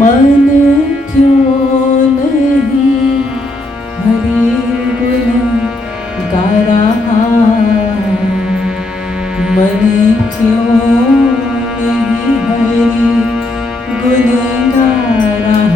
मन क्यों नहीं हरि गुण गा रहा, मन क्यों नहीं हरि गुण गा रहा,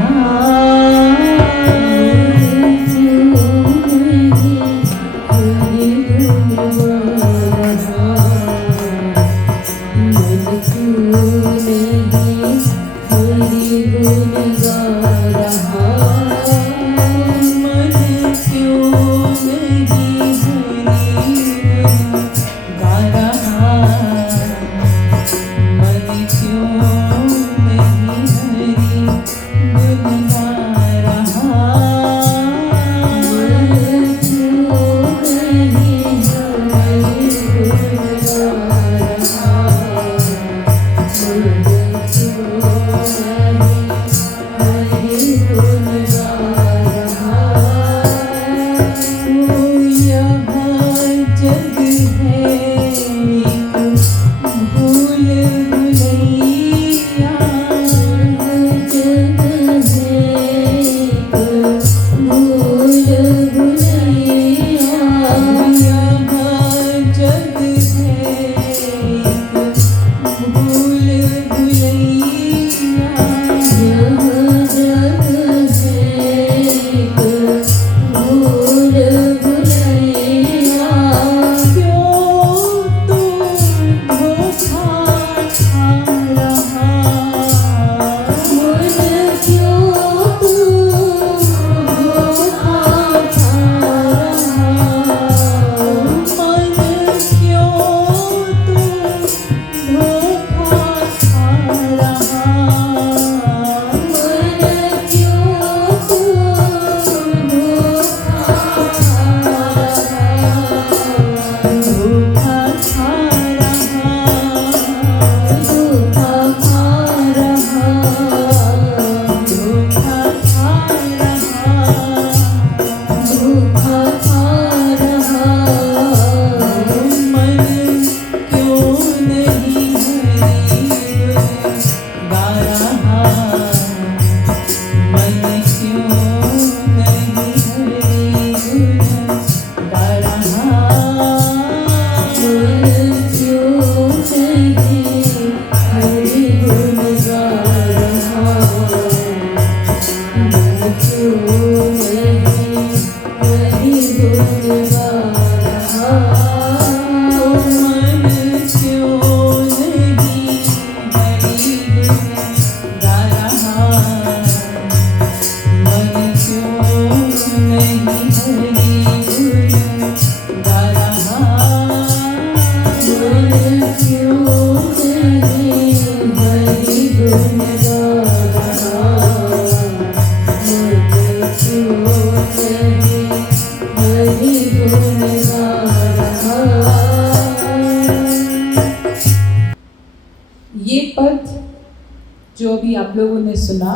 ये पद जो अभी आप लोगों ने सुना,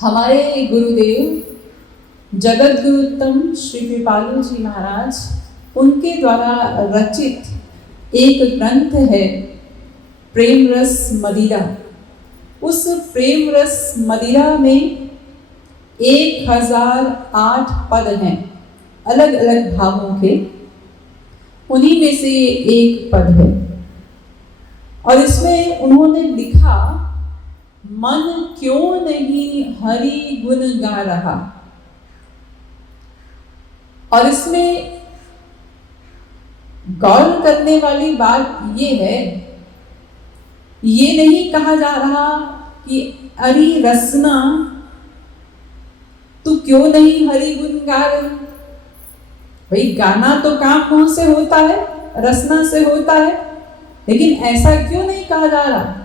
हमारे गुरुदेव जगत गुरुत्तम श्री कृपालु जी महाराज उनके द्वारा रचित एक ग्रंथ है प्रेम रस मदिरा। उस प्रेम रस मदिरा में 1008 पद हैं अलग अलग भावों के, उन्हीं में से एक पद है। और इसमें उन्होंने लिखा, मन क्यों नहीं हरि गुण गा रहा। और इसमें गौर करने वाली बात ये है, ये नहीं कहा जा रहा कि अरे रसना तू क्यों नहीं हरि गुण गा रही। भाई गाना तो काम मुंह से होता है, रसना से होता है, लेकिन ऐसा क्यों नहीं कहा जा रहा।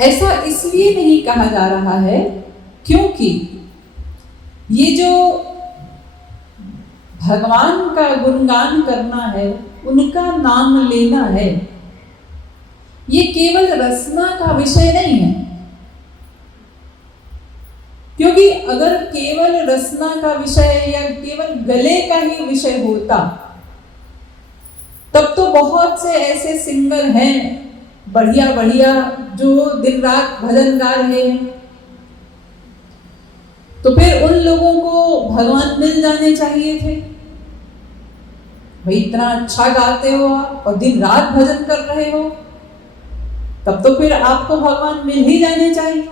ऐसा इसलिए नहीं कहा जा रहा है क्योंकि ये जो भगवान का गुणगान करना है, उनका नाम लेना है, ये केवल रसना का विषय नहीं है। क्योंकि अगर केवल रसना का विषय या केवल गले का ही विषय होता, तब तो बहुत से ऐसे सिंगर हैं बढ़िया बढ़िया जो दिन रात भजन गा रहे हैं, तो फिर उन लोगों को भगवान मिल जाने चाहिए थे। भाई इतना अच्छा गाते हो आप और दिन रात भजन कर रहे हो, तब तो फिर आपको भगवान मिल ही जाने चाहिए,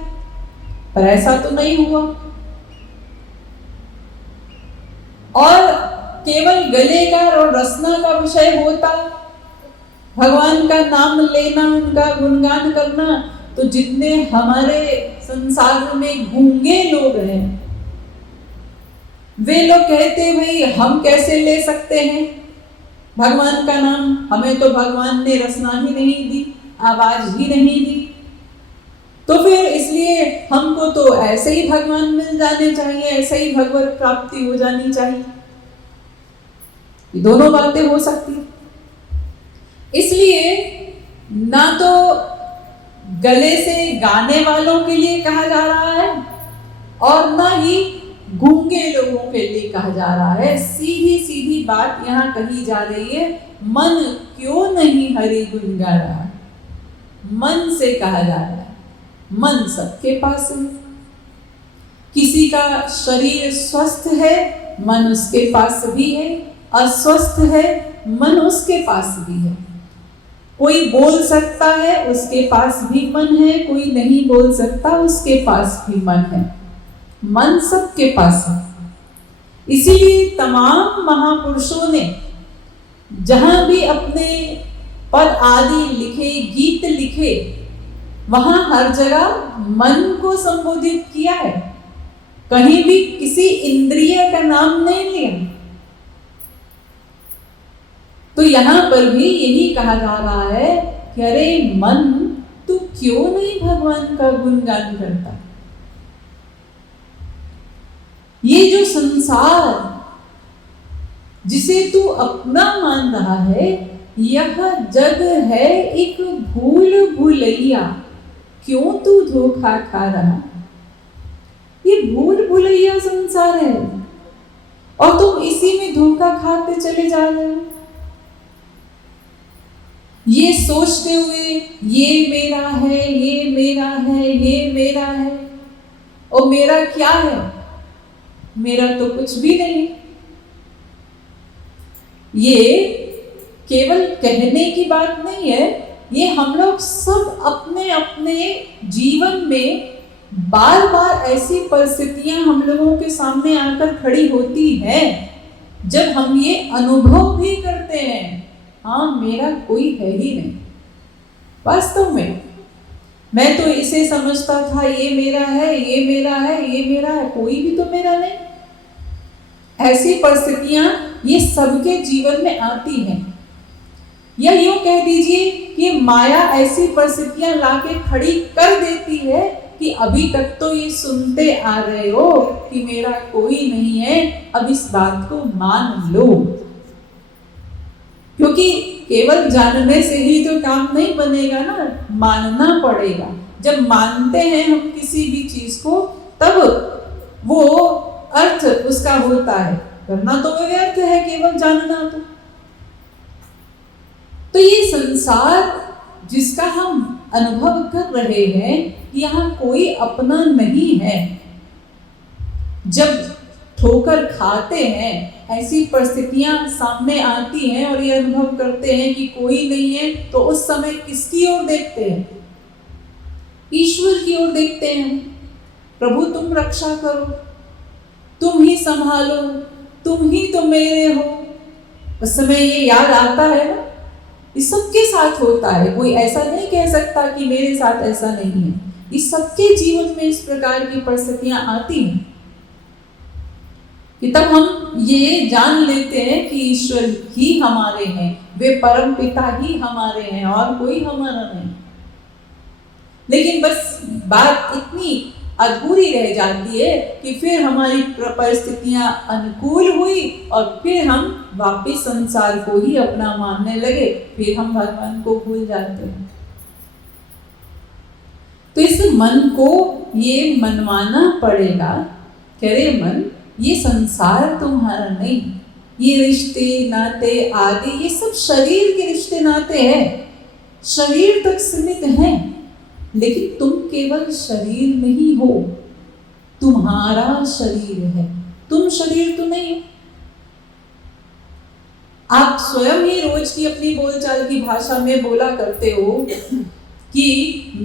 पर ऐसा तो नहीं हुआ। और केवल गले का और रसना का विषय होता भगवान का नाम लेना, उनका गुणगान करना, तो जितने हमारे संसार में गूंगे लोग हैं, वे लोग कहते भाई हम कैसे ले सकते हैं भगवान का नाम, हमें तो भगवान ने रसना ही नहीं दी, आवाज ही नहीं दी, तो फिर इसलिए हमको तो ऐसे ही भगवान मिल जाने चाहिए, ऐसे ही भगवत प्राप्ति हो जानी चाहिए। ये दोनों बातें हो सकती, इसलिए ना तो गले से गाने वालों के लिए कहा जा रहा है और ना ही गूंगे लोगों के लिए कहा जा रहा है। सीधी सीधी बात यहाँ कही जा रही है, मन क्यों नहीं हरि गुण गा रहा, मन से कहा जा रहा है। मन सबके पास है, किसी का शरीर स्वस्थ है मन उसके पास भी है, अस्वस्थ है मन उसके पास भी है, कोई बोल सकता है उसके पास भी मन है, कोई नहीं बोल सकता उसके पास भी मन है, मन सबके पास है। इसीलिए तमाम महापुरुषों ने जहां भी अपने पद आदि लिखे, गीत लिखे, वहां हर जगह मन को संबोधित किया है, कहीं भी किसी इंद्रिय का नाम नहीं लिया। तो यहां पर भी यही कहा जा रहा है कि अरे मन, तू क्यों नहीं भगवान का गुणगान करता। ये जो संसार जिसे तू अपना मान रहा है, यह जग है एक भूल भुलैया, क्यों तू धोखा खा रहा। ये भूल भुलैया संसार है और तुम इसी में धोखा खाते चले जा रहे हो, ये सोचते हुए ये मेरा है, ये मेरा है, ये मेरा है। और मेरा क्या है, मेरा तो कुछ भी नहीं। ये केवल कहने की बात नहीं है, ये हम लोग सब अपने अपने जीवन में बार बार ऐसी परिस्थितियां हम लोगों के सामने आकर खड़ी होती है जब हम ये अनुभव भी करते हैं, हाँ मेरा कोई है ही नहीं। वास्तव में मैं तो इसे समझता था ये मेरा है, ये मेरा है, ये मेरा है, कोई भी तो मेरा नहीं। ऐसी परिस्थितियां ये सबके जीवन में आती हैं, या यूं कह दीजिए कि माया ऐसी परिस्थितियां लाके खड़ी कर देती है कि अभी तक तो ये सुनते आ रहे हो कि मेरा कोई नहीं है, अब इस बात को मान लो। क्योंकि केवल जानने से ही तो काम नहीं बनेगा ना, मानना पड़ेगा। जब मानते हैं हम किसी भी चीज को, तब वो अर्थ उसका होता है, करना तो व्यर्थ है केवल जानना। तो ये संसार जिसका हम अनुभव कर रहे हैं, यहाँ कोई अपना नहीं है। जब ठोकर खाते हैं, ऐसी परिस्थितियां सामने आती हैं और ये अनुभव करते हैं कि कोई नहीं है, तो उस समय किसकी ओर देखते हैं? ईश्वर की ओर देखते हैं। प्रभु तुम रक्षा करो, तुम ही संभालो, तुम ही तो मेरे हो। उस समय ये याद आता है ना, ये सबके साथ होता है, कोई ऐसा नहीं कह सकता कि मेरे साथ ऐसा नहीं है। इस सबके जीवन में इस प्रकार की परिस्थितियां आती हैं कि तब हम ये जान लेते हैं कि ईश्वर ही हमारे हैं, वे परम पिता ही हमारे हैं और कोई हमारा नहीं। लेकिन बस बात इतनी अधूरी रह जाती है कि फिर हमारी परिस्थितियां अनुकूल हुई और फिर हम वापिस संसार को ही अपना मानने लगे, फिर हम भगवान को भूल जाते हैं। तो इस मन को ये मनवाना पड़ेगा, कह रहे मन ये संसार तुम्हारा नहीं, ये रिश्ते नाते आदि ये सब शरीर के रिश्ते नाते हैं। शरीर तक सीमित हैं, लेकिन तुम केवल शरीर नहीं हो, तुम्हारा शरीर है, तुम शरीर तो नहीं हो। आप स्वयं ही रोज की अपनी बोलचाल की भाषा में बोला करते हो कि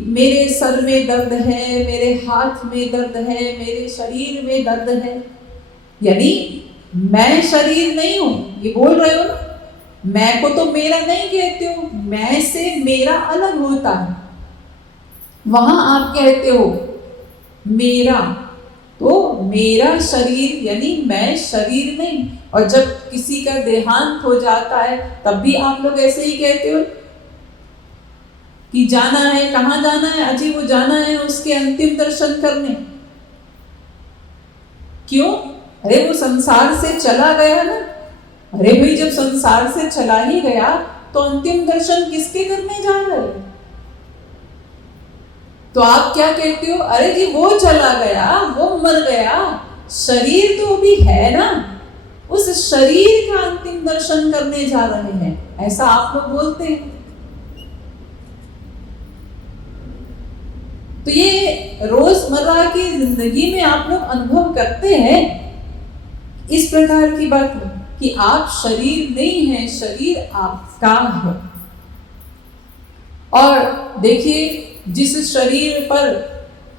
मेरे सर में दर्द है, मेरे हाथ में दर्द है, मेरे शरीर में दर्द है, यानी मैं शरीर नहीं हूं, ये बोल रहे हो ना। मैं को तो मेरा नहीं कहते हो, मैं से मेरा अलग होता है। वहां आप कहते हो मेरा, तो मेरा शरीर यानी मैं शरीर नहीं। और जब किसी का देहांत हो जाता है तब भी आप लोग ऐसे ही कहते हो कि जाना है, कहाँ जाना है, अजी वो जाना है उसके अंतिम दर्शन करने। क्यों? अरे वो संसार से चला गया ना। अरे भाई जब संसार से चला ही गया तो अंतिम दर्शन किसके करने जा रहे? तो आप क्या कहते हो? अरे जी वो चला गया, वो मर गया, शरीर तो अभी है ना, उस शरीर का अंतिम दर्शन करने जा रहे हैं, ऐसा आप लोग बोलते हैं। तो ये रोजमर्रा की जिंदगी में आप लोग अनुभव करते हैं इस प्रकार की बात कि आप शरीर नहीं है, शरीर आपका है। और देखिए जिस शरीर पर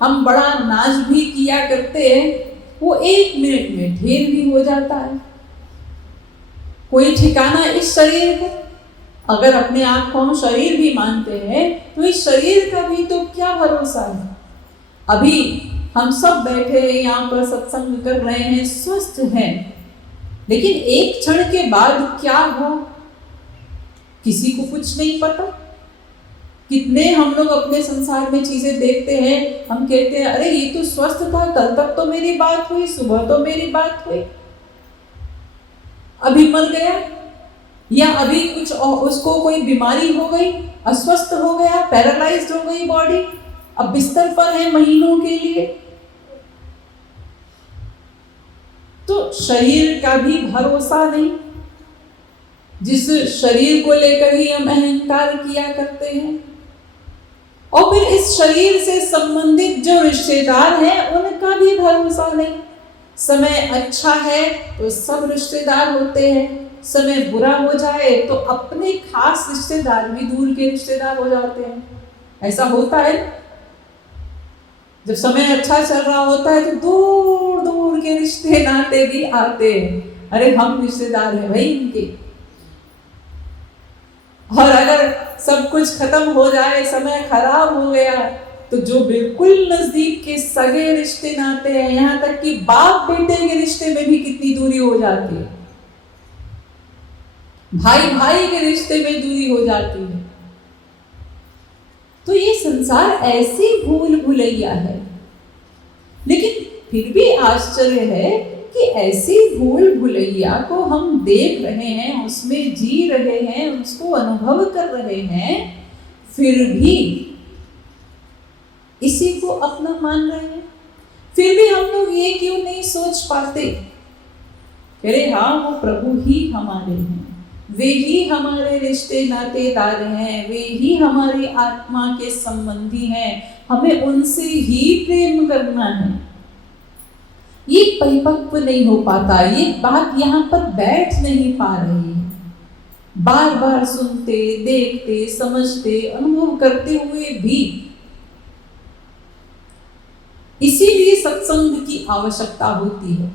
हम बड़ा नाच भी किया करते हैं वो 1 मिनट में ढेर भी हो जाता है। कोई ठिकाना इस शरीर को, अगर अपने आप को हम शरीर भी मानते हैं तो इस शरीर का भी तो क्या भरोसा है। अभी हम सब बैठे हैं यहाँ पर सत्संग कर रहे हैं, स्वस्थ हैं, लेकिन एक क्षण के बाद क्या हो किसी को कुछ नहीं पता। कितने हम लोग अपने संसार में चीजें देखते हैं, हम कहते हैं अरे ये तो स्वस्थ था, कल तक तो मेरी बात हुई, सुबह तो मेरी बात हुई, अभी मर गया, या अभी कुछ उसको कोई बीमारी हो गई, अस्वस्थ हो गया, पैरालाइज्ड हो गई बॉडी, अब बिस्तर पर है महीनों के लिए। तो शरीर का भी भरोसा नहीं, जिस शरीर को लेकर ही हम अहंकार किया करते हैं। और फिर इस शरीर से संबंधित जो रिश्तेदार हैं उनका भी भरोसा नहीं। समय अच्छा है तो सब रिश्तेदार होते हैं, समय बुरा हो जाए तो अपने खास रिश्तेदार भी दूर के रिश्तेदार हो जाते हैं। ऐसा होता है। जब समय अच्छा चल रहा होता है तो दूर दूर के रिश्ते नाते भी आते हैं, अरे हम रिश्तेदार हैं भाई इनके। और अगर सब कुछ खत्म हो जाए, समय खराब हो गया, तो जो बिल्कुल नजदीक के सगे रिश्ते नाते हैं, यहाँ तक कि बाप बेटे के रिश्ते में भी कितनी दूरी हो जाती है, भाई भाई के रिश्ते में दूरी हो जाती है। तो ये संसार ऐसी भूल भुलैया है, लेकिन फिर भी आश्चर्य है कि ऐसी भूल भुलैया को हम देख रहे हैं, उसमें जी रहे हैं, उसको अनुभव कर रहे हैं, फिर भी इसी को अपना मान रहे हैं। फिर भी हम लोग ये क्यों नहीं सोच पाते, अरे हाँ वो प्रभु ही हमारे हैं, वे ही हमारे रिश्ते नातेदार हैं, वे ही हमारी आत्मा के संबंधी हैं, हमें उनसे ही प्रेम करना है। ये परिपक्व नहीं हो पाता, ये बात यहाँ पर बैठ नहीं पा रही है। बार बार सुनते, देखते, समझते, अनुभव करते हुए भी। इसीलिए सत्संग की आवश्यकता होती है,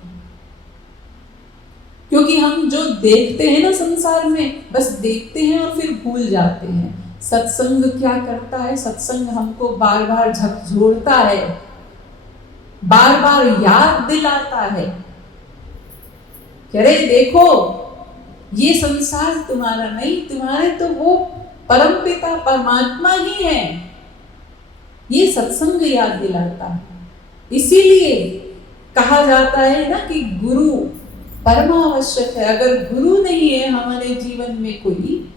क्योंकि हम जो देखते हैं ना संसार में, बस देखते हैं और फिर भूल जाते हैं। सत्संग क्या करता है? सत्संग हमको बार बार झकझोरता है, बार बार याद दिलाता है कि अरे देखो ये संसार तुम्हारा नहीं, तुम्हारे तो वो परम पिता परमात्मा ही है। ये सत्संग याद दिलाता है। इसीलिए कहा जाता है ना कि गुरु परमावश्यक है। अगर गुरु नहीं है हमारे जीवन में, कोई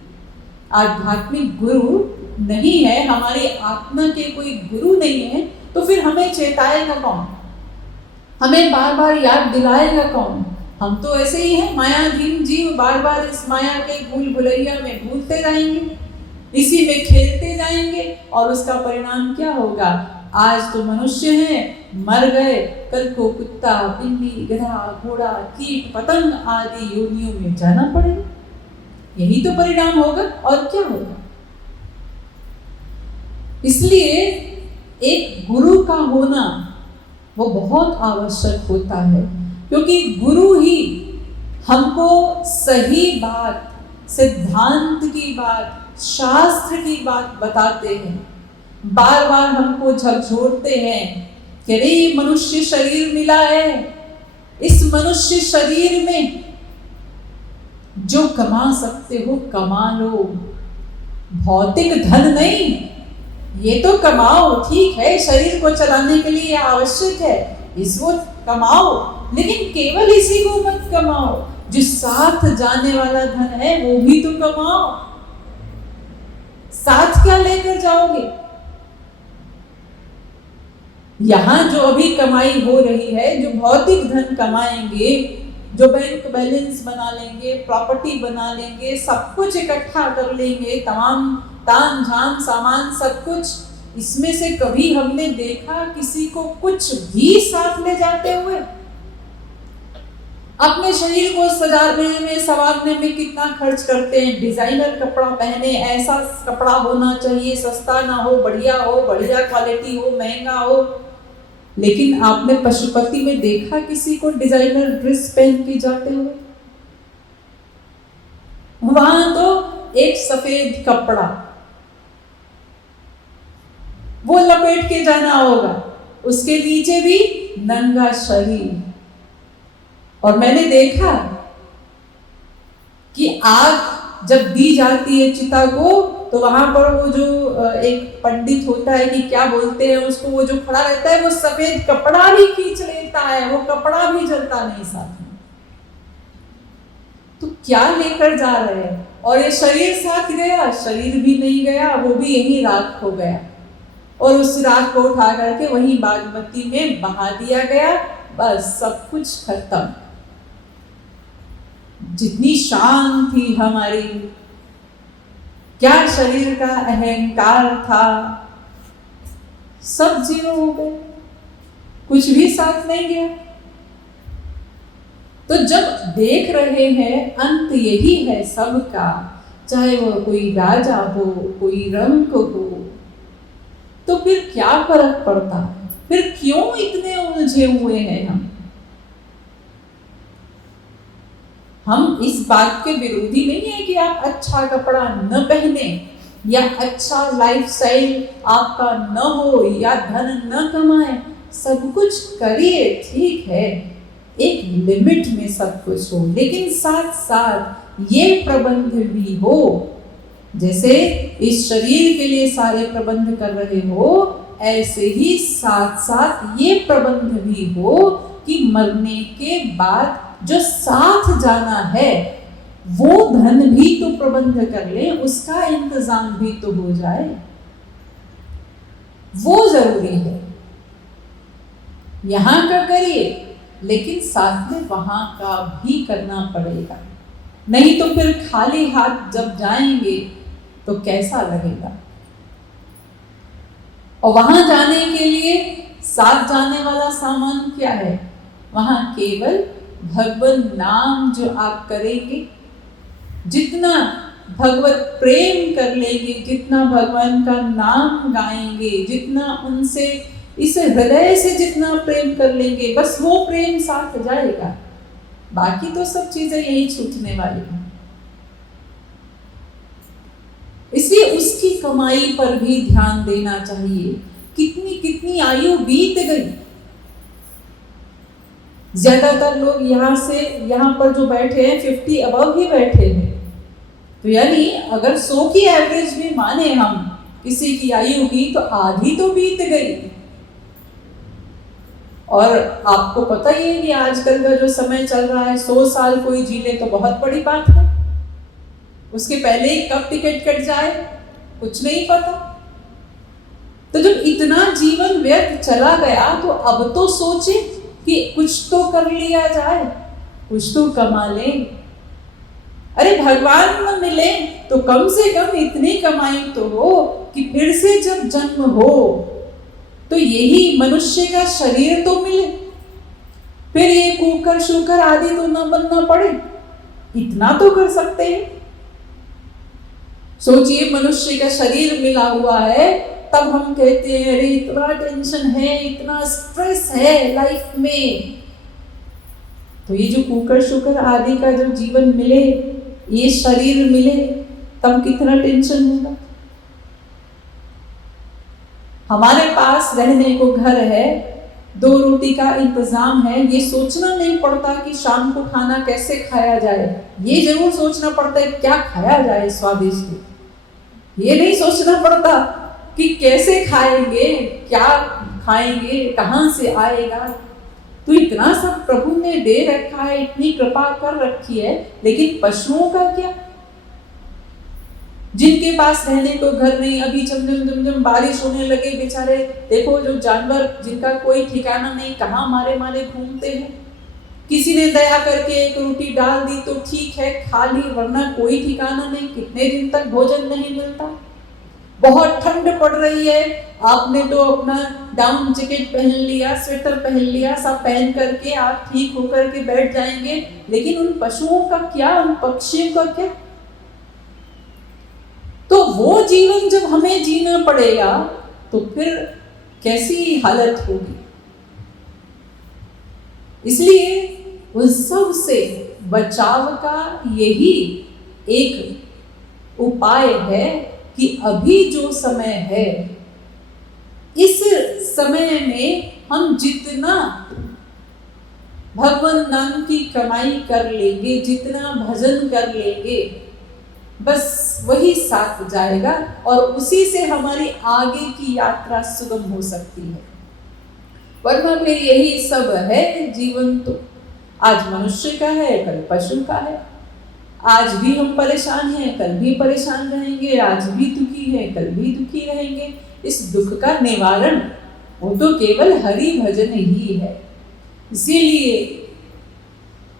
आध्यात्मिक गुरु नहीं है, हमारी आत्मा के कोई गुरु नहीं है, तो फिर हमें चेताएगा कौन? हमें बार बार याद दिलाएगा कौन? हम तो ऐसे ही हैं, मायाधीन जीव, बार बार इस माया के भूल भुलैया में भूलते रहेंगे। इसी में खेलते जाएंगे और उसका परिणाम क्या होगा? आज तो मनुष्य हैं, मर गए, कल को कुत्ता, बिल्ली, गधा, घोड़ा, कीट, पतंग आदि योनियों में जाना पड़ेगा। यही तो परिणाम होगा, और क्या होगा? इसलिए एक गुरु का होना वो बहुत आवश्यक होता है, क्योंकि गुरु ही हमको सही बात, सिद्धांत की बात, शास्त्र की बात बताते हैं। बार बार हमको झकझोरते हैं कि अरे मनुष्य शरीर मिला है, इस मनुष्य शरीर में जो कमा सकते हो कमा लो, भौतिक धन नहीं, ये तो कमाओ, ठीक है, शरीर को चलाने के लिए आवश्यक है, इसको कमाओ, लेकिन केवल इसी को मत कमाओ, जो साथ जाने वाला धन है वो भी तो कमाओ। साथ क्या लेकर जाओगे? यहां जो अभी कमाई हो रही है, जो भौतिक धन कमाएंगे, जो बैंक बैलेंस बना लेंगे, प्रॉपर्टी बना लेंगे, सब कुछ इकट्ठा कर लेंगे, तमाम ताम झाम सामान सब कुछ, इसमें से कभी हमने देखा किसी को कुछ भी साथ ले जाते हुए? अपने शरीर को सजाने में, संवारने में कितना खर्च करते हैं, डिजाइनर कपड़ा पहने, ऐसा कपड़ा होना चाहिए, सस्ता ना हो, बढ़िया क्वालिटी हो, महंगा हो। लेकिन आपने पशुपति में देखा किसी को डिजाइनर ड्रेस पहन के जाते हुए? वहां तो एक सफेद कपड़ा वो लपेट के जाना होगा, उसके नीचे भी नंगा शरीर। और मैंने देखा कि आग जब दी जाती है चिता को, तो वहां पर वो जो एक पंडित होता है, कि क्या बोलते हैं उसको, वो जो खड़ा रहता है, वो सफेद कपड़ा भी खींच लेता है, वो कपड़ा भी जलता नहीं साथ में। तो क्या लेकर जा रहे हैं? और ये शरीर साथ गया, शरीर भी नहीं गया, वो भी यही राख हो गया, और उस राख को उठा करके वहीं बागमती में बहा दिया गया। बस सब कुछ खत्म। जितनी शान थी हमारी, क्या शरीर का अहंकार था, सब जीरो हो गए, कुछ भी साथ नहीं गया। तो जब देख रहे हैं अंत यही है सबका, चाहे वो कोई राजा हो, कोई रंक हो, तो फिर क्या फर्क पड़ता है? फिर क्यों इतने उलझे हुए हैं हम इस बात के विरोधी नहीं है कि आप अच्छा कपड़ा न पहने, या अच्छा लाइफस्टाइल आपका न हो, या धन न कमाए, सब कुछ करिए, ठीक है, एक लिमिट में सब कुछ हो, लेकिन साथ साथ ये प्रबंध भी हो, जैसे इस शरीर के लिए सारे प्रबंध कर रहे हो, ऐसे ही साथ साथ ये प्रबंध भी हो कि मरने के बाद जो साथ जाना है वो धन भी तो प्रबंध कर ले, उसका इंतजाम भी तो हो जाए, वो जरूरी है। यहां का करिए, लेकिन साथ में वहां का भी करना पड़ेगा, नहीं तो फिर खाली हाथ जब जाएंगे तो कैसा लगेगा। और वहां जाने के लिए साथ जाने वाला सामान क्या है? वहां केवल भगवान नाम जो आप करेंगे, जितना भगवत प्रेम कर लेंगे, जितना भगवान का नाम गाएंगे, जितना उनसे इस हृदय से जितना प्रेम कर लेंगे, बस वो प्रेम साथ जाएगा, बाकी तो सब चीजें यही छूटने वाली हैं। इसलिए उसकी कमाई पर भी ध्यान देना चाहिए। कितनी कितनी आयु बीत गई, ज्यादातर लोग यहाँ पर जो बैठे हैं 50 अबव ही बैठे हैं, तो यानी अगर 100 की एवरेज भी माने हम किसी की आयु की, तो आधी तो बीत गई। और आपको पता ही है कि आजकल का जो समय चल रहा है, 100 साल कोई जी ले तो बहुत बड़ी बात है, उसके पहले ही कब टिकट कट जाए कुछ नहीं पता। तो जब इतना जीवन व्यर्थ चला गया, तो अब तो सोचे कि कुछ तो कर लिया जाए, कुछ तो कमा ले। अरे भगवान न मिले तो कम से कम इतनी कमाई तो हो कि फिर से जब जन्म हो तो यही मनुष्य का शरीर तो मिले, फिर ये कुकर शुकर आदि तो न बनना पड़े, इतना तो कर सकते हैं। सोचिए मनुष्य का शरीर मिला हुआ है, तब हम कहते हैं अरे इतना टेंशन है, इतना स्ट्रेस है लाइफ में। तो ये जो कुकर शुकर आदि का जो जीवन मिले, ये शरीर मिले, तब कितना टेंशन होगा। हमारे पास रहने को घर है, 2 रोटी का इंतजाम है, ये सोचना नहीं पड़ता कि शाम को खाना कैसे खाया जाए। ये जरूर सोचना पड़ता है क्या खाया जाए स्वादिष्ट, ये नहीं सोचना पड़ता कि कैसे खाएंगे, क्या खाएंगे, कहां से आएगा। तो इतना सब प्रभु ने दे रखा है, इतनी कृपा कर रखी है। लेकिन पशुओं का क्या, जिनके पास रहने को घर नहीं, अभी जम बारिश होने लगे बेचारे, देखो जो जानवर जिनका कोई ठिकाना नहीं, कहाँ मारे मारे घूमते हैं। किसी ने दया करके एक रोटी डाल दी तो ठीक है, खा ली, वरना कोई ठिकाना नहीं, कितने दिन तक भोजन नहीं मिलता। बहुत ठंड पड़ रही है, आपने तो अपना डाउन जैकेट पहन लिया, स्वेटर पहन लिया, सब पहन करके आप ठीक होकर के बैठ जाएंगे। लेकिन उन पशुओं का क्या, उन पक्षियों का क्या? तो वो जीवन जब हमें जीना पड़ेगा तो फिर कैसी हालत होगी। इसलिए उस सब से बचाव का यही एक उपाय है कि अभी जो समय है, इस समय में हम जितना भगवान नाम की कमाई कर लेंगे, जितना भजन कर लेंगे, बस वही साथ जाएगा और उसी से हमारी आगे की यात्रा सुगम हो सकती है। वरना फिर यही सब है जीवन। तो आज मनुष्य का है, कल पशु का है। आज भी हम परेशान हैं, कल भी परेशान रहेंगे। आज भी दुखी है, कल भी दुखी रहेंगे। इस दुख का निवारण वो तो केवल हरि भजन ही है। इसीलिए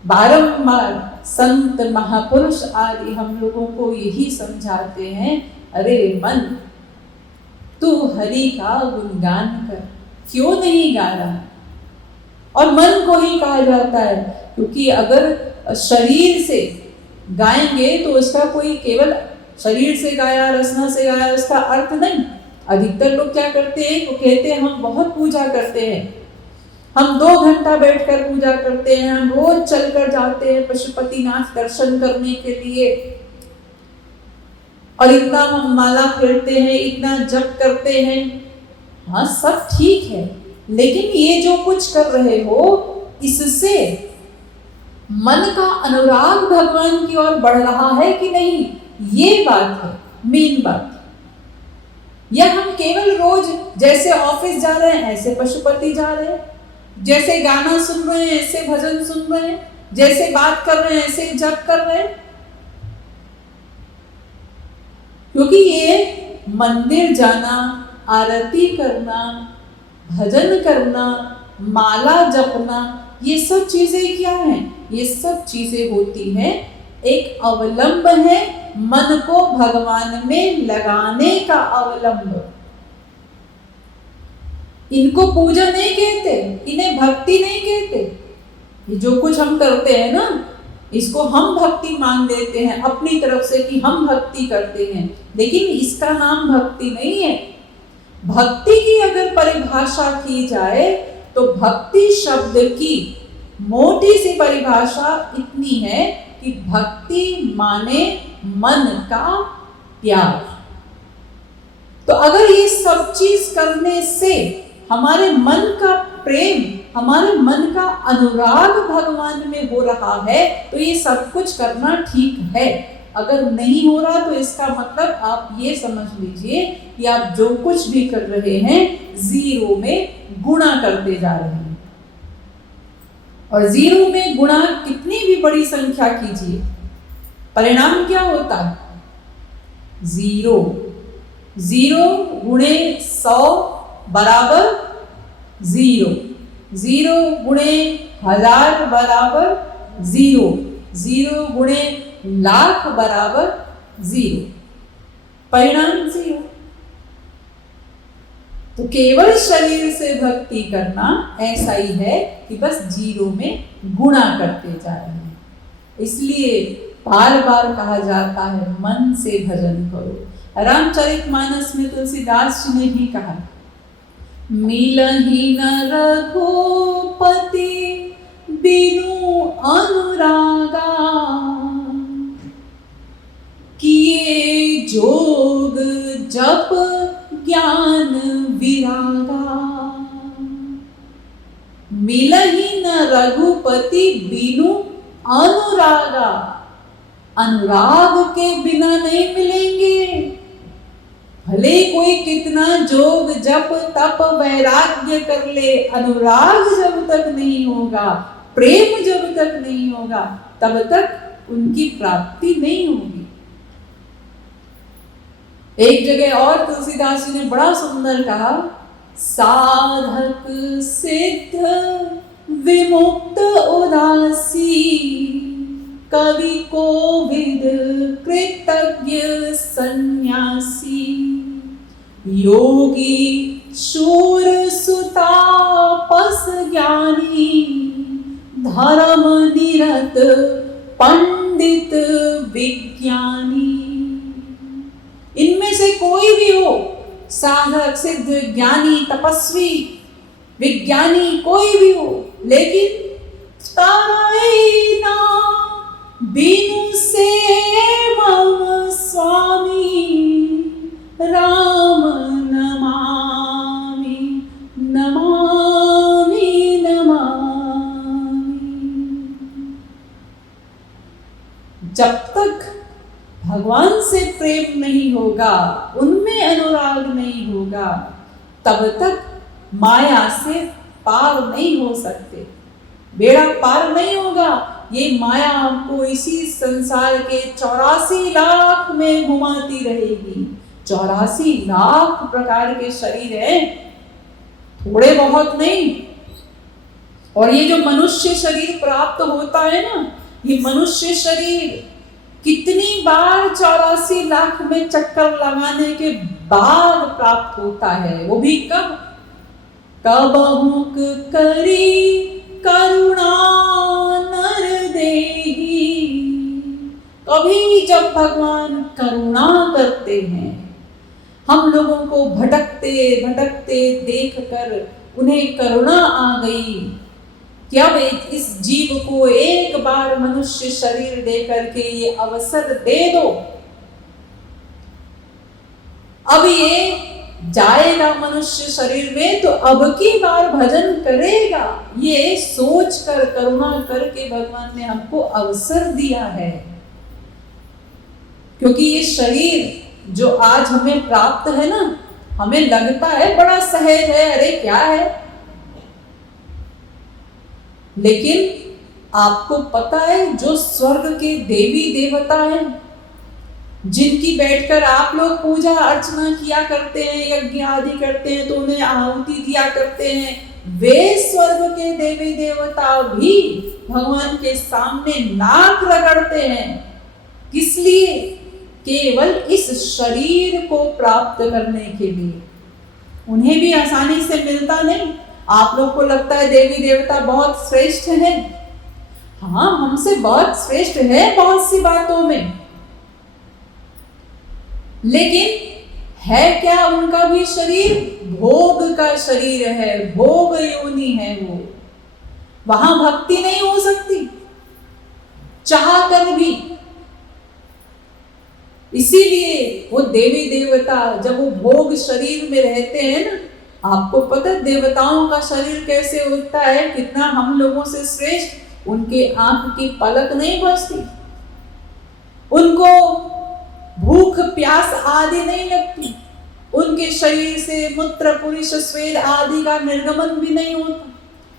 बारंबार संत महापुरुष आदि हम लोगों को यही समझाते हैं, अरे मन तू हरि का गुणगान कर। क्यों नहीं गा रहा? और मन को ही कहा जाता है, क्योंकि अगर शरीर से गाएंगे तो उसका कोई केवल शरीर से गाया, रसना से गाया, उसका अर्थ नहीं। अधिकतर लोग क्या करते हैं, वो कहते हैं हम बहुत पूजा करते हैं, हम 2 घंटा बैठकर पूजा करते हैं, हम रोज चलकर जाते हैं पशुपतिनाथ दर्शन करने के लिए, और इतना हम माला फेरते हैं, इतना जप करते हैं। हाँ, सब ठीक है, लेकिन ये जो कुछ कर रहे हो, इससे मन का अनुराग भगवान की ओर बढ़ रहा है कि नहीं, ये बात है मेन बात। या हम केवल रोज जैसे ऑफिस जा रहे हैं ऐसे पशुपति जा रहे हैं, जैसे गाना सुन रहे हैं ऐसे भजन सुन रहे हैं, जैसे बात कर रहे हैं ऐसे जप कर रहे हैं। क्योंकि ये मंदिर जाना, आरती करना, भजन करना, माला जपना, ये सब चीजें क्या हैं? ये सब चीजें होती हैं, एक अवलंब है मन को भगवान में लगाने का अवलंब। इनको पूजा नहीं कहते, इन्हें भक्ति नहीं कहते। ये जो कुछ हम करते हैं ना, इसको हम भक्ति मान लेते हैं अपनी तरफ से कि हम भक्ति करते हैं, लेकिन इसका नाम भक्ति नहीं है। भक्ति की अगर परिभाषा की जाए तो भक्ति शब्द की मोटी सी परिभाषा इतनी है कि भक्ति माने मन का प्यार। तो अगर ये सब चीज करने से हमारे मन का प्रेम, हमारे मन का अनुराग भगवान में हो रहा है, तो ये सब कुछ करना ठीक है। अगर नहीं हो रहा तो इसका मतलब आप ये समझ लीजिए कि आप जो कुछ भी कर रहे हैं जीरो में गुणा करते जा रहे हैं। और जीरो में गुणा कितनी भी बड़ी संख्या कीजिए, परिणाम क्या होता है? जीरो। 0 गुणे 100 बराबर 0, 0 गुणे 1000 बराबर 0, 0 गुणे लाख बराबर 0, परिणाम 0। तो केवल शरीर से भक्ति करना ऐसा ही है कि बस 0 में गुणा करते जा रहे हैं। इसलिए बार बार कहा जाता है मन से भजन करो। रामचरितमानस में तुलसीदास जी ने भी कहा, मिलहि न रघुपति बिनु अनुरागा, किए जोग जप ज्ञान विरागा। मिलहि न रघुपति बिनु अनुरागा, अनुराग के बिना नहीं मिलेंगे। भले कोई कितना जोग जप तप वैराग्य कर ले, अनुराग जब तक नहीं होगा, प्रेम जब तक नहीं होगा, तब तक उनकी प्राप्ति नहीं होगी। एक जगह और तुलसीदास जी ने बड़ा सुंदर कहा, साधक सिद्ध विमुक्त उदासी, कवि कोविद कृतज्ञ सन्यासी, योगी शूर सुतापस ज्ञानी, धर्म निरत पंडित विज्ञानी। इनमें से कोई भी हो, साधक सिद्ध ज्ञानी तपस्वी विज्ञानी कोई भी हो, लेकिन ताराई ना बिनु से मम स्वामी, राम नमामि नमामि नमामि। जब तक भगवान से प्रेम नहीं होगा, उनमें अनुराग नहीं होगा, तब तक माया से पार नहीं हो सकते, बेड़ा पार नहीं होगा। ये माया आपको इसी संसार के 84 लाख में घुमाती रहेगी। 84 लाख प्रकार के शरीर हैं, थोड़े बहुत नहीं। और ये जो मनुष्य शरीर प्राप्त होता है ना, ये मनुष्य शरीर कितनी बार 84 लाख में चक्कर लगाने के बाद प्राप्त होता है, वो भी कब? कबहुक करी करुणा नर देही। कभी जब भगवान करुणा करते हैं, हम लोगों को भटकते भटकते देखकर उन्हें करुणा आ गई कि अब इस जीव को एक बार मनुष्य शरीर दे करके ये अवसर दे दो, अब ये जाएगा मनुष्य शरीर में तो अब की बार भजन करेगा। ये सोच कर करुणा करके भगवान ने हमको अवसर दिया है। क्योंकि ये शरीर जो आज हमें प्राप्त है ना, हमें लगता है बड़ा सहज है, अरे क्या है, लेकिन आपको पता है जो स्वर्ग के देवी देवता हैं, जिनकी बैठकर आप लोग पूजा अर्चना किया करते हैं, यज्ञ आदि करते हैं, तो उन्हें आहुति दिया करते हैं, वे स्वर्ग के देवी देवता भी भगवान के सामने नाक रगड़ते हैं। किस लिए? केवल इस शरीर को प्राप्त करने के लिए। उन्हें भी आसानी से मिलता नहीं। आप लोग को लगता है देवी देवता बहुत श्रेष्ठ हैं। हाँ, हमसे बहुत श्रेष्ठ है बहुत सी बातों में, लेकिन है क्या उनका भी शरीर? भोग का शरीर है, भोग योनि है वो। वहां भक्ति नहीं हो सकती चाह कर भी। इसीलिए वो देवी देवता जब वो भोग शरीर में रहते हैं ना, आपको पता है देवताओं का शरीर कैसे होता है, कितना हम लोगों से श्रेष्ठ। उनके आंख की पलक नहीं बचती, उनको भूख प्यास आदि नहीं लगती, उनके शरीर से मूत्र पुरुष स्वेद आदि का निर्गमन भी नहीं होता,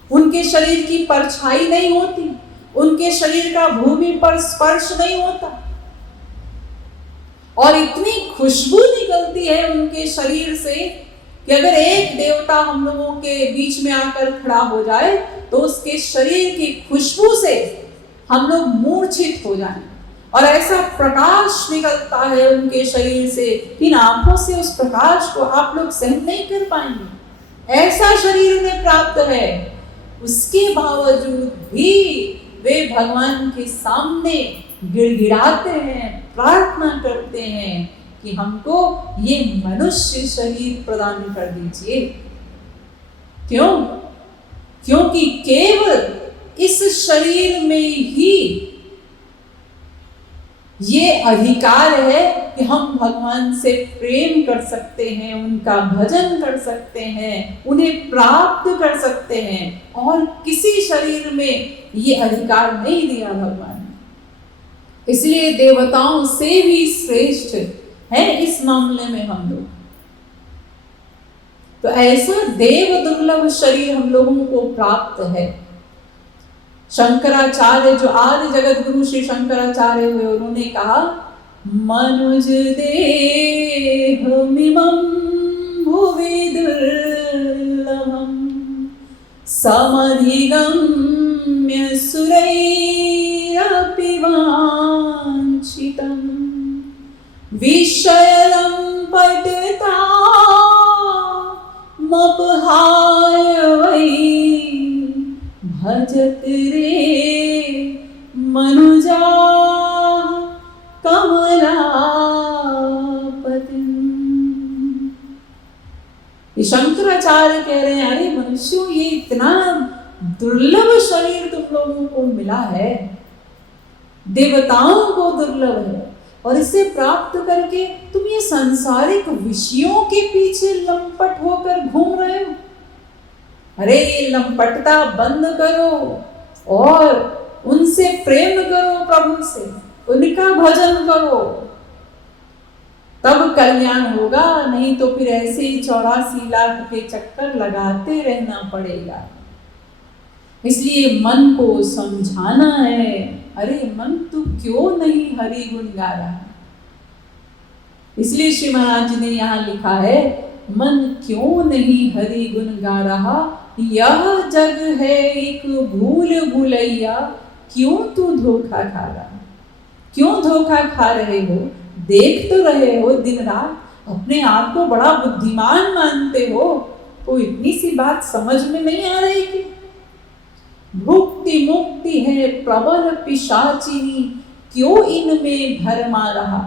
उनके शरीर की परछाई नहीं होती, उनके शरीर का भूमि पर स्पर्श नहीं होता, और इतनी खुशबू निकलती है उनके शरीर से कि अगर एक देवता हम लोगों के बीच में आकर खड़ा हो जाए तो उसके शरीर की खुशबू से हम लोग मूर्छित हो जाएं। और ऐसा प्रकाश निकलता है उनके शरीर से, इन आंखों से उस प्रकाश को आप लोग सहन नहीं कर पाएंगे। ऐसा शरीर उन्हें प्राप्त है, उसके बावजूद भी वे भगवान के सामने गिड़गिड़ाते हैं, प्रार्थना करते हैं कि हमको ये मनुष्य शरीर प्रदान कर दीजिए। क्यों? क्योंकि केवल इस शरीर में ही ये अधिकार है कि हम भगवान से प्रेम कर सकते हैं, उनका भजन कर सकते हैं, उन्हें प्राप्त कर सकते हैं, और किसी शरीर में ये अधिकार नहीं दिया भगवान ने। इसलिए देवताओं से भी श्रेष्ठ है इस मामले में हम लोग। तो ऐसा देव दुर्लभ शरीर हम लोगों को प्राप्त है। शंकराचार्य जो आदि जगत गुरु श्री शंकराचार्य हुए, उन्होंने कहा मनुज देहमिमं भुवि दुर्लभं समधिगम्य सुरैरपि वाञ्छितं विषयलं पठता मपहाय वै भजत रे मनुजा कमलापतिं। ये शंकराचार्य कह रहे हैं, अरे मनुष्यों, ये इतना दुर्लभ शरीर तुम लोगों को मिला है, देवताओं को दुर्लभ है, और इसे प्राप्त करके तुम ये सांसारिक विषयों के पीछे लंपट होकर घूम रहे हो। अरे ये लंपटता बंद करो और उनसे प्रेम करो, प्रभु से उनका भजन करो, तब कल्याण होगा। नहीं तो फिर ऐसे ही 84 लाख के चक्कर लगाते रहना पड़ेगा। इसलिए मन को समझाना है, अरे मन तू क्यों नहीं हरि गुण गा रहा। इसलिए श्री महाराज जी ने यहाँ लिखा है, मन क्यों नहीं हरि गुण गा रहा, यह जग है एक भूल भुलैया, क्यों तू धोखा खा रहा। क्यों धोखा खा रहे हो? देख तो रहे हो दिन रात, अपने आप को बड़ा बुद्धिमान मानते हो, तो इतनी सी बात समझ में नहीं आ रही कि भुक्ति मुक्ति है प्रबल पिशाचिनी, क्यों इनमें भरमा रहा।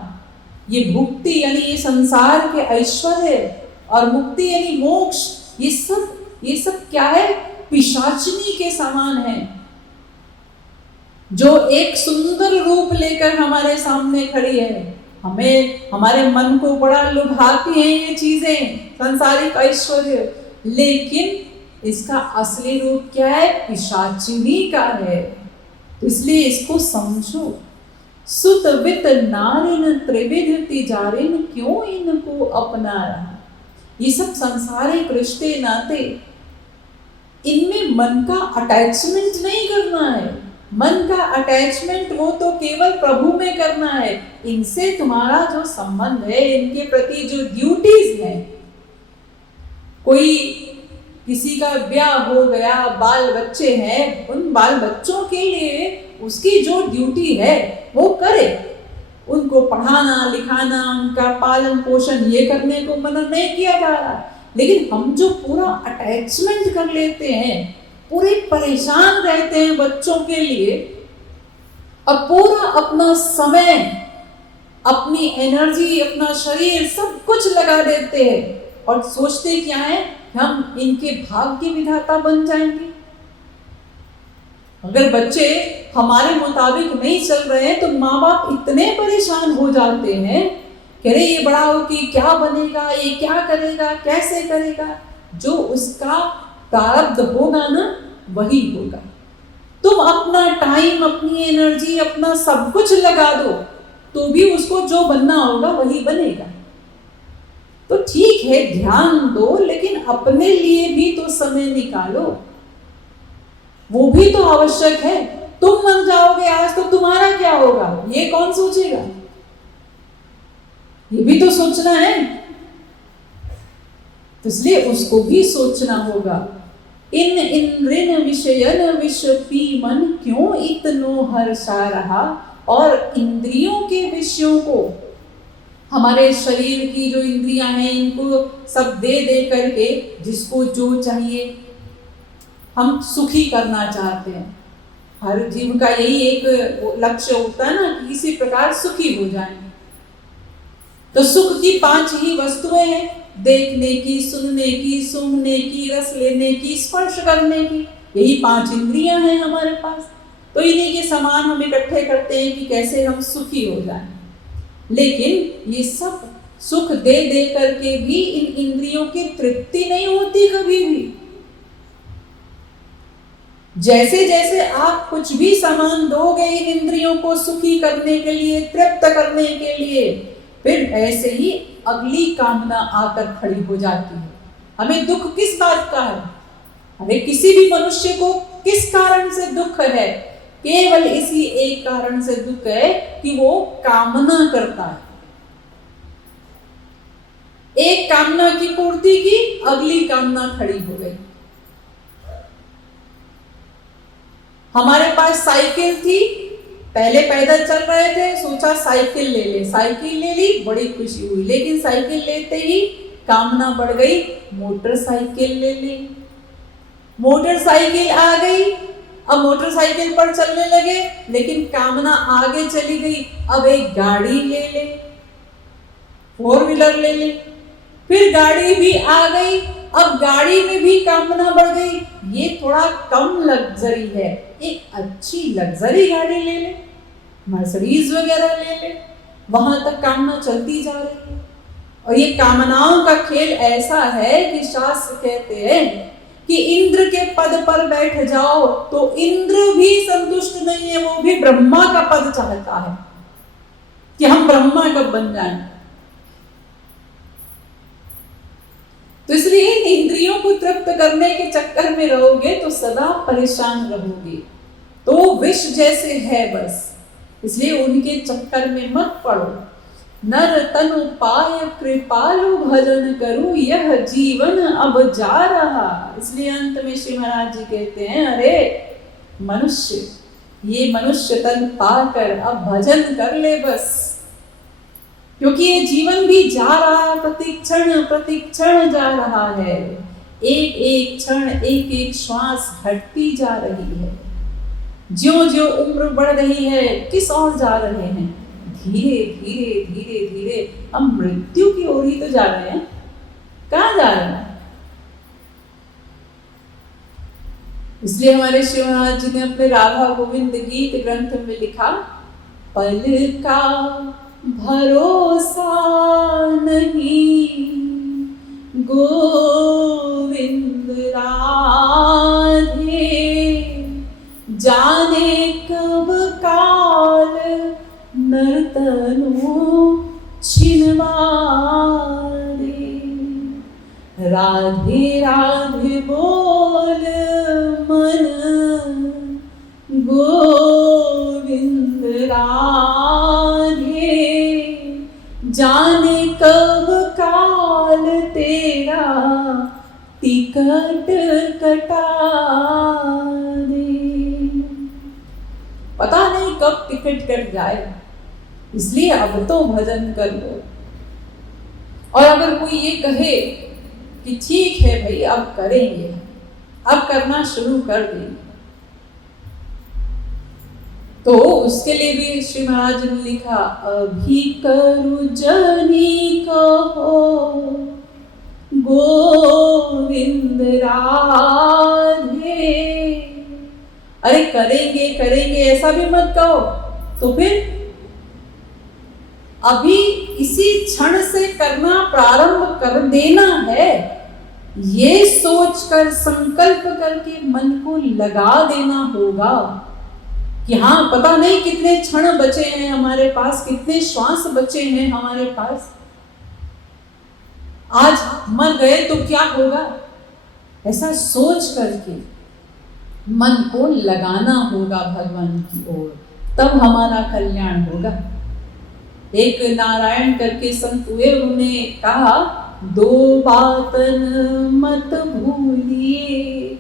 ये भुक्ति यानी ये संसार के ऐश्वर्य, और मुक्ति यानी मोक्ष, ये सब क्या है? पिशाचिनी के समान है, जो एक सुंदर रूप लेकर हमारे सामने खड़ी है। हमें हमारे मन को बड़ा लुभाती है ये चीजें, संसारिक ऐश्वर्य, लेकिन इसका असली रूप क्या है? पिशाचिनी का है। तो इसलिए इसको समझो। सुत वित नारिन त्रिविध तिजारिन, क्यों इनको अपना रहा। ये सब संसारिक रिश्ते नाते, इनमें मन का अटैचमेंट नहीं करना है। मन का अटैचमेंट वो तो केवल प्रभु में करना है। इनसे तुम्हारा जो संबंध है, इनके प्रति जो ड्यूटीज है, कोई किसी का ब्याह हो गया, बाल बच्चे हैं, उन बाल बच्चों के लिए उसकी जो ड्यूटी है वो करे। उनको पढ़ाना लिखाना, उनका पालन पोषण ये करने को मना नहीं किया जा रहा, लेकिन हम जो पूरा अटैचमेंट कर लेते हैं, पूरे परेशान रहते हैं बच्चों के लिए, और पूरा अपना समय, अपनी एनर्जी, अपना शरीर सब कुछ लगा देते हैं, और सोचते क्या है, हम इनके भाग्य विधाता बन जाएंगे। अगर बच्चे हमारे मुताबिक नहीं चल रहे हैं तो माँ बाप इतने परेशान हो जाते हैं कि अरे ये बड़ा हो कि क्या बनेगा, ये क्या करेगा, कैसे करेगा। जो उसका प्रारब्ध होगा ना, वही होगा। तुम अपना टाइम, अपनी एनर्जी, अपना सब कुछ लगा दो तो भी उसको जो बनना होगा वही बनेगा। तो ठीक है, ध्यान दो, लेकिन अपने लिए भी तो समय निकालो, वो भी तो आवश्यक है। तुम मर जाओगे आज तो तुम्हारा क्या होगा, ये कौन सोचेगा? ये भी तो सोचना है। तो इसलिए उसको भी सोचना होगा। इन इंद्रिन विषयन विष पी मन, क्यों इतनो हर्षा रहा, और इंद्रियों के विषयों को, हमारे शरीर की जो इंद्रियां हैं, इनको सब दे दे करके जिसको जो चाहिए हम सुखी करना चाहते हैं। हर जीव का यही एक लक्ष्य होता है ना कि किसी प्रकार सुखी हो जाएंगे। तो सुख की 5 ही वस्तुएं हैं, देखने की, सुनने की, सूंघने की, रस लेने की, स्पर्श करने की, यही 5 इंद्रियां हैं हमारे पास। तो इन्हीं के समान हम इकट्ठे करते हैं कि कैसे हम सुखी हो जाएं। लेकिन ये सब सुख दे दे करके भी इन इंद्रियों की तृप्ति नहीं होती कभी भी। जैसे जैसे आप कुछ भी सामान दोगे इन इंद्रियों को सुखी करने के लिए, तृप्त करने के लिए, फिर ऐसे ही अगली कामना आकर खड़ी हो जाती है। हमें दुख किस बात का है? हमें किसी भी मनुष्य को किस कारण से दुख है? केवल इसी एक कारण से दुख है कि वो कामना करता है। एक कामना की पूर्ति की, अगली कामना खड़ी हो गई। हमारे पास साइकिल थी, पहले पैदल चल रहे थे, सोचा साइकिल ले ले, साइकिल ले ली, बड़ी खुशी हुई। लेकिन साइकिल लेते ही कामना बढ़ गई, मोटरसाइकिल ले ली। मोटरसाइकिल आ गई, अब मोटरसाइकिल पर चलने लगे, लेकिन कामना आगे चली गई, अब एक गाड़ी ले ले, 4 व्हीलर ले ले। फिर गाड़ी भी आ गई, अब गाड़ी में भी कामना बढ़ गई, ये थोड़ा कम लग्जरी है, एक अच्छी लग्जरी गाड़ी ले ले, मर्सिडीज वगैरह ले ले। वहां तक कामना चलती जा रही है। और ये कामनाओं का खेल ऐसा है कि शास्त्र कहते हैं कि इंद्र के पद पर बैठ जाओ तो इंद्र भी संतुष्ट नहीं है, वो भी ब्रह्मा का पद चाहता है कि हम ब्रह्मा कब बन जाएं। तो इसलिए इंद्रियों को तृप्त करने के चक्कर में रहोगे तो सदा परेशान रहोगे। तो विष जैसे है बस, इसलिए उनके चक्कर में मत पड़ो। नर तनु पाय कृपालु भजन करूं, यह जीवन अब जा रहा। इसलिए अंत में श्री महाराज जी कहते हैं, अरे मनुष्य, ये मनुष्य तन पाकर अब भजन कर ले बस, क्योंकि ये जीवन भी जा रहा, प्रतिक्षण प्रतिक्षण जा रहा है। एक एक क्षण, एक एक श्वास घटती जा रही है। ज्यों ज्यों उम्र बढ़ रही है, किस ओर जा रहे हैं? धीरे धीरे धीरे धीरे हम मृत्यु की ओर ही तो जा रहे हैं। कहाँ जा रहे हैं? इसलिए हमारे श्री महाराज जी ने अपने राधा गोविंद गीत ग्रंथ में लिखा, पल का भरोसा नहीं गोविंद राधे, जाने कब काल नर्तनो छिनवा दे। राधे राधे बोल मन गोविंद राधे, जाने कब काल तेरा टिकट कटा दे। पता नहीं कब टिकट कट जाए, इसलिए अब तो भजन कर लो। और अगर कोई ये कहे कि ठीक है भाई अब करेंगे, अब करना शुरू कर देंगे, तो उसके लिए भी श्री महाराज ने लिखा, अभी करु जनी कहो गोविंद राधे। अरे करेंगे करेंगे ऐसा भी मत कहो, तो फिर अभी इसी क्षण से करना प्रारंभ कर देना है, ये सोचकर संकल्प करके मन को लगा देना होगा कि हाँ, पता नहीं कितने क्षण बचे हैं हमारे पास, कितने श्वास बचे हैं हमारे पास, आज मर गए तो क्या होगा। ऐसा सोच करके मन को लगाना होगा भगवान की ओर, तब हमारा कल्याण होगा। एक नारायण करके संत हुए, उन्होंने कहा, 2 बातन मत भूलिए,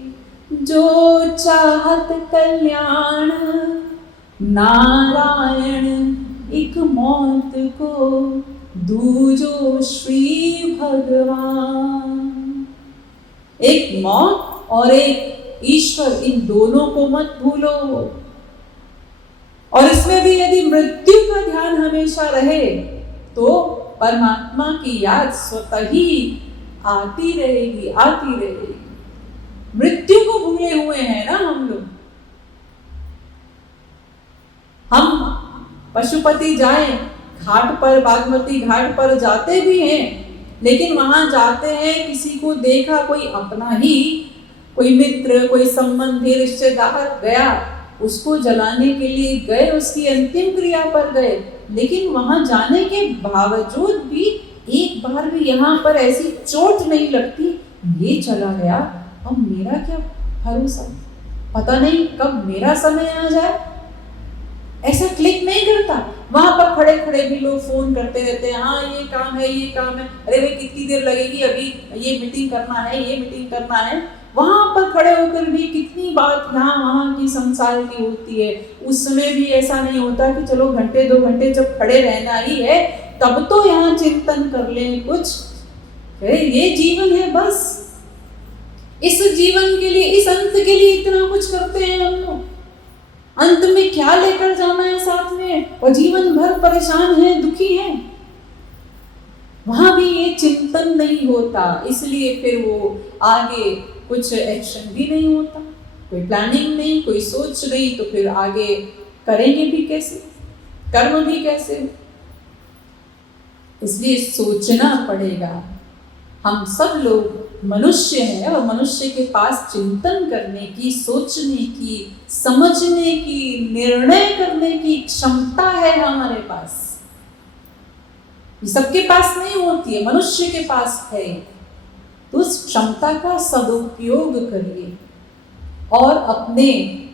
जो चाहत कल्याण नारायण एक मौत को दूजो श्री भगवान। एक मौत और एक ईश्वर, इन दोनों को मत भूलो। और इसमें भी यदि मृत्यु का ध्यान हमेशा रहे तो परमात्मा की याद स्वतः ही आती रहेगी, आती रहेगी। मृत्यु को भूले हुए हैं ना हम लोग। हम पशुपति जाए घाट पर, बागमती घाट पर जाते भी हैं, लेकिन वहां जाते हैं किसी को देखा, कोई अपना ही, कोई मित्र, कोई संबंधी, रिश्तेदार गया, उसको जलाने के लिए गए, उसकी अंतिम क्रिया पर गए, लेकिन वहां जाने के बावजूद भी एक बार भी यहाँ पर ऐसी चोट नहीं लगती, ये चला गया, अब मेरा क्या भरोसा, पता नहीं कब मेरा समय आ जाए। ऐसा क्लिक नहीं करता। वहां पर खड़े खड़े भी लोग फोन करते रहते हैं, हाँ ये काम है, ये काम है, अरे भाई कितनी देर लगेगी, अभी ये मीटिंग करना है, ये मीटिंग करना है। वहां पर खड़े होकर भी कितनी बात यहाँ वहां की संसार की होती है। उस समय भी ऐसा नहीं होता कि चलो घंटे 2 घंटे जब खड़े रहना ही है तब तो यहाँ चिंतन कर लें कुछ। अरे ये जीवन है, बस इस जीवन के लिए, इस अंत के लिए इतना कुछ करते हैं हम लोग। अंत में क्या लेकर जाना है साथ में, और जीवन भर परेशान है, दुखी है। वहां भी ये चिंतन नहीं होता, इसलिए फिर वो आगे कुछ एक्शन भी नहीं होता, कोई प्लानिंग नहीं, कोई सोच नहीं, तो फिर आगे करेंगे भी कैसे, कर्म भी कैसे। इसलिए सोचना पड़ेगा। हम सब लोग मनुष्य हैं और मनुष्य के पास चिंतन करने की, सोचने की, समझने की, निर्णय करने की क्षमता है हमारे पास। ये सबके पास नहीं होती है, मनुष्य के पास है। तो उस क्षमता का सदुपयोग करिए और अपने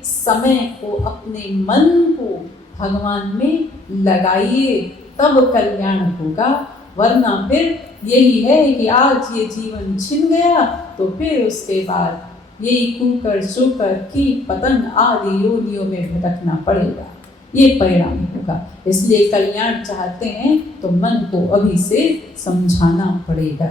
समय को, अपने मन को भगवान में लगाइए, तब कल्याण होगा। वरना फिर यही है कि आज ये जीवन छिन गया तो फिर उसके बाद यही कूकर, शूकर, कीट, पतंग आदि योनियों में भटकना पड़ेगा, ये परिणाम होगा। इसलिए कल्याण चाहते हैं तो मन को अभी से समझाना पड़ेगा।